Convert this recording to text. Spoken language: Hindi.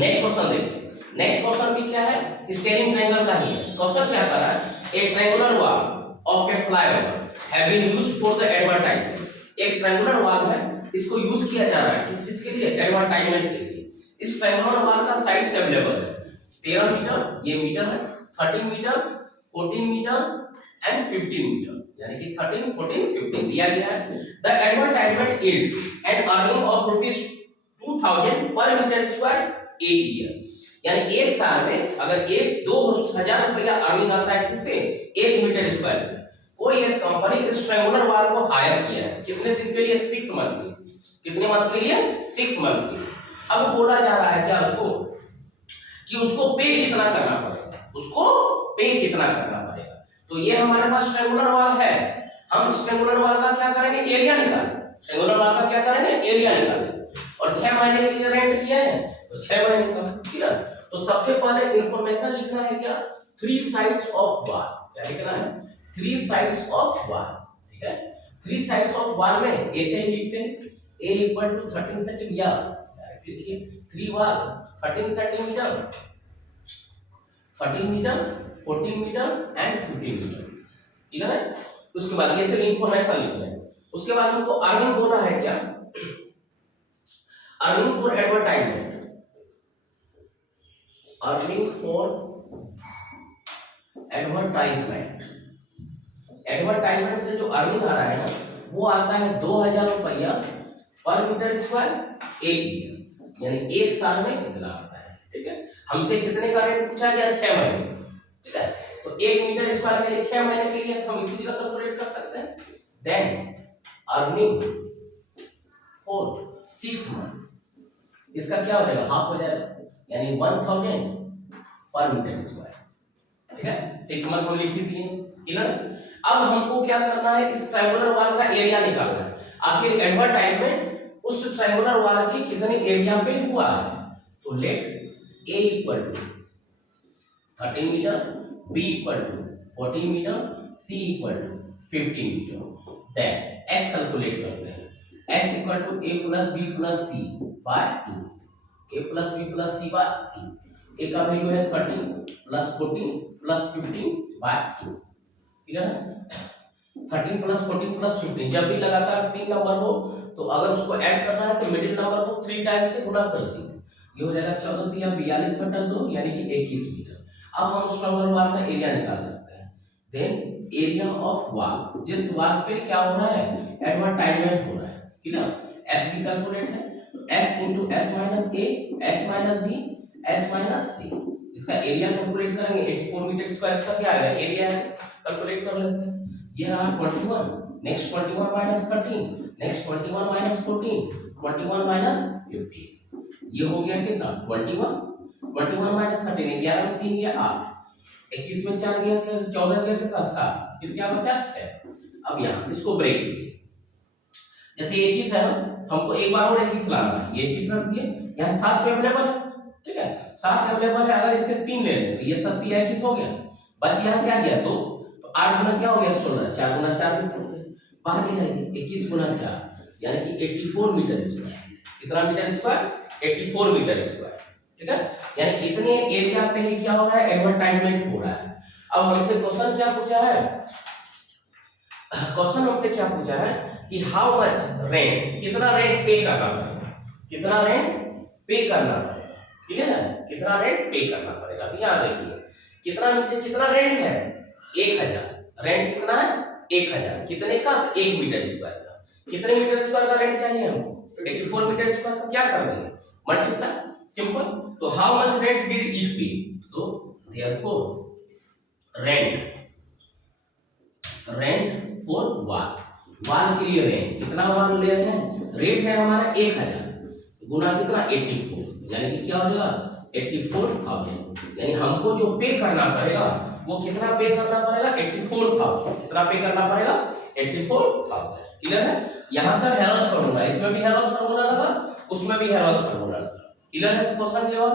नेक्स्ट क्वेश्चन देखिए, नेक्स्ट क्वेश्चन भी क्या है, स्केलिंग ट्रायंगल का ही है। क्वेश्चन क्या कर रहा है, a triangular wall of a flyover have been used for the advertisement. एक ट्रायंगुलर वॉल है, इसको यूज किया जा रहा है किस चीज के लिए, एडवर्टाइजमेंट के लिए। इस ट्रायंगुलर वॉल का साइड्स अवेलेबल है 13 मीटर, ये मीटर है, 13 मीटर, 14 मीटर एंड 15 मीटर, यानी कि 13, 14, 15 दिया गया है। The advertisement yield an earning of ₹2000 per metre square एक ईयर, यानी एक साल में अगर एक 2000 रुपया अर्निंग आता है किससे, 1 मीटर स्क्वायर से। कोई एक कंपनी इस ट्रायंगुलर वॉल को हायर किया है कितने दिन के लिए, 6 मंथ के। कितने मंथ के लिए, 6 मंथ के। अब बोला जा रहा है क्या उसको, कि उसको पे कितना करना पड़ेगा, उसको पे कितना करना पड़ेगा। तो ये हमारे पास ट्रायंगुलर वॉल है, हम इस ट्रायंगुलर वॉल का क्या करेंगे, एरिया निकालेंगे। ट्रायंगुलर वॉल का क्या करेंगे, एरिया निकालेंगे। और 6 महीने के लिए रेंट लिया है तो 6 महीने का, ठीक है। तो सबसे पहले इंफॉर्मेशन लिखना है क्या, 3 साइड्स ऑफ वॉल। क्या लिखना है, 3 साइड्स ऑफ वॉल, ठीक है। 3 साइड्स ऑफ वॉल में ऐसे ही लिखते हैं, a इक्वल टू 13 सेंटीमीटर, या डायरेक्टली लिखिए 3 वॉल 13 centimetre, 13 metre, 14 metre and 15 metre, ठीक है ना। उसके बाद ये सब इंफॉर्मेशन लिखना है। उसके बाद हमको अर्निंग होना है क्या, earning for advertisement, earning for advertisement. Advertisement से जो अर्निंग आ रहा है ना, वो आता है 2000 रुपया पर मीटर स्क्वायर एक ईयर, यानी एक साल में कितना आता है, ठीक है। हमसे कितने का रेट पूछा गया, 6 महीने, ठीक है। तो 1 मीटर स्क्वायर के लिए 6 महीने के लिए हम इसी जगह कैलकुलेट कर सकते हैं। देन अर्निंग फॉर 6 मंथ, इसका क्या हो जाएगा, हाफ हो जाएगा, यानी 1000 पर मीटर स्क्वायर, ठीक है। 6 मंथ को लिख दिए, ठीक है। अब हमको क्या करना है, इस ट्रायंगुलर वॉल का एरिया निकालना है। आखिर एडवर्टाइजमेंट उस ट्रायंगुलर वॉल की कितने एरिया पे हुआ है। तो let a equal to 13 metre, b equal to 14 metre, c equal to 15 metre. Then s calculate करते हैं, s equal to a plus b plus c by 2, a plus b plus c by 2। A का वैल्यू है 13 प्लस 14 प्लस 15 बाय 2, ठीक है ना। 13 प्लस 14 प्लस 15, जब भी लगातार 3 नंबर हो तो अगर उसको ऐड करना है तो मिडिल नंबर को 3 टाइम्स से गुना कर दीजिए, ये हो जाएगा 14 या 42/2, यानी कि 21 मीटर। अब हम उस ट्रायंगुलर वॉल का एरिया निकाल सकते हैं। देन एरिया ऑफ वॉल, जिस वॉल पे क्या हो रहा है, एडवर्टाइजमेंट हो रहा है, ठीक है। एस भी कैलकुलेट है, तो s into s minus a, s minus b, s minus c, इसका एरिया कैलकुलेट करेंगे। 84 मीटर स्क्वायर इसका क्या आएगा, एरिया है, कैलकुलेट कर लेते हैं। ये रहा 21, next 21 minus 13, next 21 minus 14, 21 minus 15, ये हो गया कितना 21, 21 माइनस 13, 11 में 3 गया 8, 21 में 4 गया 14 गया कितना 7, फिर क्या बचा 6। अब यहाँ इसको ब्रेक कीजिए, जैसे 21 है ना, हमको एक बार और 21 लाना है, ये 21 रख दिए, यहाँ 7 अवेलेबल है, ठीक है, 7 अवेलेबल है। अगर इससे 3 ले लें तो ये 7 या 21 हो गया, बच यहाँ क्या गया 2, तो 8 गुना क्या हो गया 16, 4 गुना 4 लिख सकते हैं, बाहर ले जाएंगे 21 गुना 4, यानी कि 84 मीटर स्क्वायर। कितना मीटर स्क्वायर, 84 मीटर स्क्वायर, ठीक है। यानी इतने एरिया पे ही क्या हो रहा है, एडवर्टाइजमेंट हो रहा है। अब हमसे क्वेश्चन क्या पूछा है, क्वेश्चन हमसे क्या पूछा है कि हाउ मच रेंट, कितना रेंट पे करना पड़ेगा, कितना रेंट पे करना पड़ेगा, ठीक है ना, कितना रेंट पे करना पड़ेगा। तो यहाँ देखिए कितना मीटर, कितना रेंट है 1000, रेंट कितना है 1000, कितने का 1 मीटर स्क्वायर का। कितने मीटर स्क्वायर का रेंट चाहिए हमको, 84 मीटर स्क्वायर का, क्या कर देंगे मल्टीप्लाई, सिंपल। तो how much rent did it पे, तो therefore rent, rent for wall, wall के लिए रेंट, कितना वॉल ले रहे हैं, रेट है हमारा 1000 गुना कितना 84, यानी कि क्या हो जाएगा 84,000, यानी हमको जो पे करना पड़ेगा वो कितना पे करना पड़ेगा 84,000, कितना पे करना पड़ेगा 84,000, क्लियर है। यहाँ से हेरोल्ड्स फार्मूला, इसमें भी हेरोल्ड्स फार्मूला लगा, उसमें भी हेरोल्ड्स फार्मूला लगा, क्लियर है क्वेश्चन के बाद।